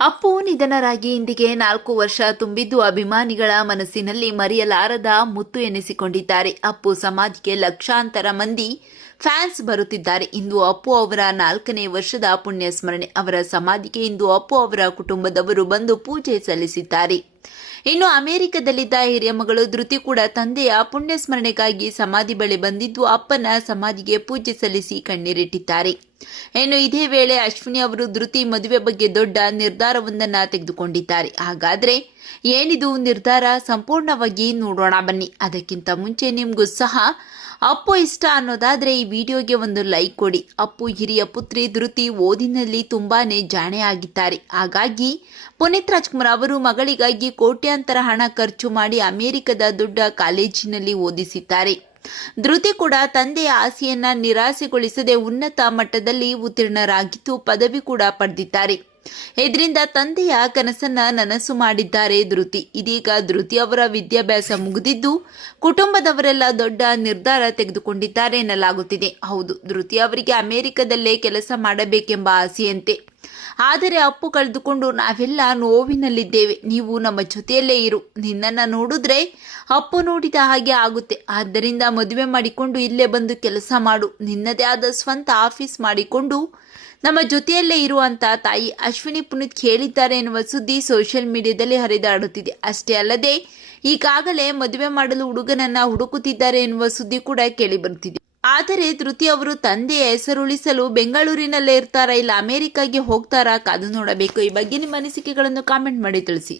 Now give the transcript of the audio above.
ಅಪ್ಪು ನಿಧನರಾಗಿ ಇಂದಿಗೆ ನಾಲ್ಕು ವರ್ಷ ತುಂಬಿದ್ದು ಅಭಿಮಾನಿಗಳ ಮನಸ್ಸಿನಲ್ಲಿ ಮರೆಯಲಾರದ ಮುತ್ತು ಎನಿಸಿಕೊಂಡಿದ್ದಾರೆ. ಅಪ್ಪು ಸಮಾಧಿಗೆ ಲಕ್ಷಾಂತರ ಮಂದಿ ಫ್ಯಾನ್ಸ್ ಬರುತ್ತಿದ್ದಾರೆ. ಇಂದು ಅಪ್ಪು ಅವರ ನಾಲ್ಕನೇ ವರ್ಷದ ಪುಣ್ಯ ಸ್ಮರಣೆ ಅವರ ಸಮಾಧಿಗೆ ಇಂದು ಅಪ್ಪು ಅವರ ಕುಟುಂಬದವರು ಬಂದು ಪೂಜೆ ಸಲ್ಲಿಸಿದ್ದಾರೆ. ಇನ್ನು ಅಮೆರಿಕದಲ್ಲಿದ್ದ ಹಿರಿಯ ಮಗಳು ಧೃತಿ ಕೂಡ ತಂದೆಯ ಪುಣ್ಯ ಸ್ಮರಣೆಗಾಗಿ ಸಮಾಧಿ ಬಳಿ ಬಂದಿದ್ದು ಅಪ್ಪನ ಸಮಾಧಿಗೆ ಪೂಜೆ ಸಲ್ಲಿಸಿ ಕಣ್ಣೀರಿಟ್ಟಿದ್ದಾರೆ. ಇನ್ನು ಇದೇ ವೇಳೆ ಅಶ್ವಿನಿ ಅವರು ಧೃತಿ ಮದುವೆ ಬಗ್ಗೆ ದೊಡ್ಡ ನಿರ್ಧಾರವೊಂದನ್ನ ತೆಗೆದುಕೊಂಡಿದ್ದಾರೆ. ಹಾಗಾದ್ರೆ ಏನಿದು ನಿರ್ಧಾರ? ಸಂಪೂರ್ಣವಾಗಿ ನೋಡೋಣ ಬನ್ನಿ. ಅದಕ್ಕಿಂತ ಮುಂಚೆ ನಿಮಗೂ ಸಹ ಅಪ್ಪು ಇಷ್ಟ ಅನ್ನೋದಾದ್ರೆ ಈ ವಿಡಿಯೋಗೆ ಒಂದು ಲೈಕ್ ಕೊಡಿ. ಅಪ್ಪು ಹಿರಿಯ ಪುತ್ರಿ ಧೃತಿ ಓದಿನಲ್ಲಿ ತುಂಬಾನೇ ಜಾಣೆ ಆಗಿದ್ದಾರೆ. ಹಾಗಾಗಿ ಪುನೀತ್ ರಾಜ್ಕುಮಾರ್ ಅವರು ಮಗಳಿಗಾಗಿ ಕೋಟ್ಯಾಂತರ ಹಣ ಖರ್ಚು ಮಾಡಿ ಅಮೆರಿಕದ ದೊಡ್ಡ ಕಾಲೇಜಿನಲ್ಲಿ ಓದಿಸಿದ್ದಾರೆ. ಧೃತಿ ಕೂಡ ತಂದೆಯ ಆಸೆಯನ್ನ ನಿರಾಸೆಗೊಳಿಸದೆ ಉನ್ನತ ಮಟ್ಟದಲ್ಲಿ ಉತ್ತೀರ್ಣರಾಗಿದ್ದು ಪದವಿ ಕೂಡ ಪಡೆದಿದ್ದಾರೆ. ಇದರಿಂದ ತಂದೆಯ ಕನಸನ್ನ ನನಸು ಮಾಡಿದ್ದಾರೆ ಧೃತಿ. ಇದೀಗ ಧೃತಿ ಅವರ ವಿದ್ಯಾಭ್ಯಾಸ ಮುಗಿದಿದ್ದು ಕುಟುಂಬದವರೆಲ್ಲ ದೊಡ್ಡ ನಿರ್ಧಾರ ತೆಗೆದುಕೊಂಡಿದ್ದಾರೆ ಎನ್ನಲಾಗುತ್ತಿದೆ. ಹೌದು, ಧೃತಿ ಅವರಿಗೆ ಅಮೆರಿಕದಲ್ಲೇ ಕೆಲಸ ಮಾಡಬೇಕೆಂಬ ಆಸೆಯಂತೆ. ಆದರೆ ಅಪ್ಪು ಕಳೆದುಕೊಂಡು ನಾವೆಲ್ಲ ನೋವಿನಲ್ಲಿದ್ದೇವೆ. ನೀವು ನಮ್ಮ ಜೊತೆಯಲ್ಲೇ ಇರು. ನಿನ್ನನ್ನು ನೋಡಿದ್ರೆ ಅಪ್ಪು ನೋಡಿದ ಹಾಗೆ ಆಗುತ್ತೆ. ಆದ್ದರಿಂದ ಮದುವೆ ಮಾಡಿಕೊಂಡು ಇಲ್ಲೇ ಬಂದು ಕೆಲಸ ಮಾಡು. ನಿನ್ನದೇ ಆದ ಸ್ವಂತ ಆಫೀಸ್ ಮಾಡಿಕೊಂಡು ನಮ್ಮ ಜೊತೆಯಲ್ಲೇ ಇರುವಂತ ತಾಯಿ ಅಶ್ವಿನಿ ಪುನೀತ್ ಹೇಳಿದ್ದಾರೆ ಎನ್ನುವ ಸುದ್ದಿ ಸೋಷಿಯಲ್ ಮೀಡಿಯಾದಲ್ಲಿ ಹರಿದಾಡುತ್ತಿದೆ. ಅಷ್ಟೇ ಅಲ್ಲದೆ ಈಗಾಗಲೇ ಮದುವೆ ಮಾಡಲು ಹುಡುಗನನ್ನ ಹುಡುಕುತ್ತಿದ್ದಾರೆ ಎನ್ನುವ ಸುದ್ದಿ ಕೂಡ ಕೇಳಿಬರುತ್ತಿದೆ. ಆದರೆ ಧೃತಿ ಅವರು ತಂದೆಯ ಹೆಸರುಳಿಸಲು ಬೆಂಗಳೂರಿನಲ್ಲೇ ಇರ್ತಾರಾ ಇಲ್ಲ ಅಮೆರಿಕಾಗೆ ಹೋಗ್ತಾರಾ ಕಾದು ನೋಡಬೇಕು. ಈ ಬಗ್ಗೆ ನಿಮ್ಮ ಅನಿಸಿಕೆಗಳನ್ನು ಕಾಮೆಂಟ್ ಮಾಡಿ ತಿಳಿಸಿ.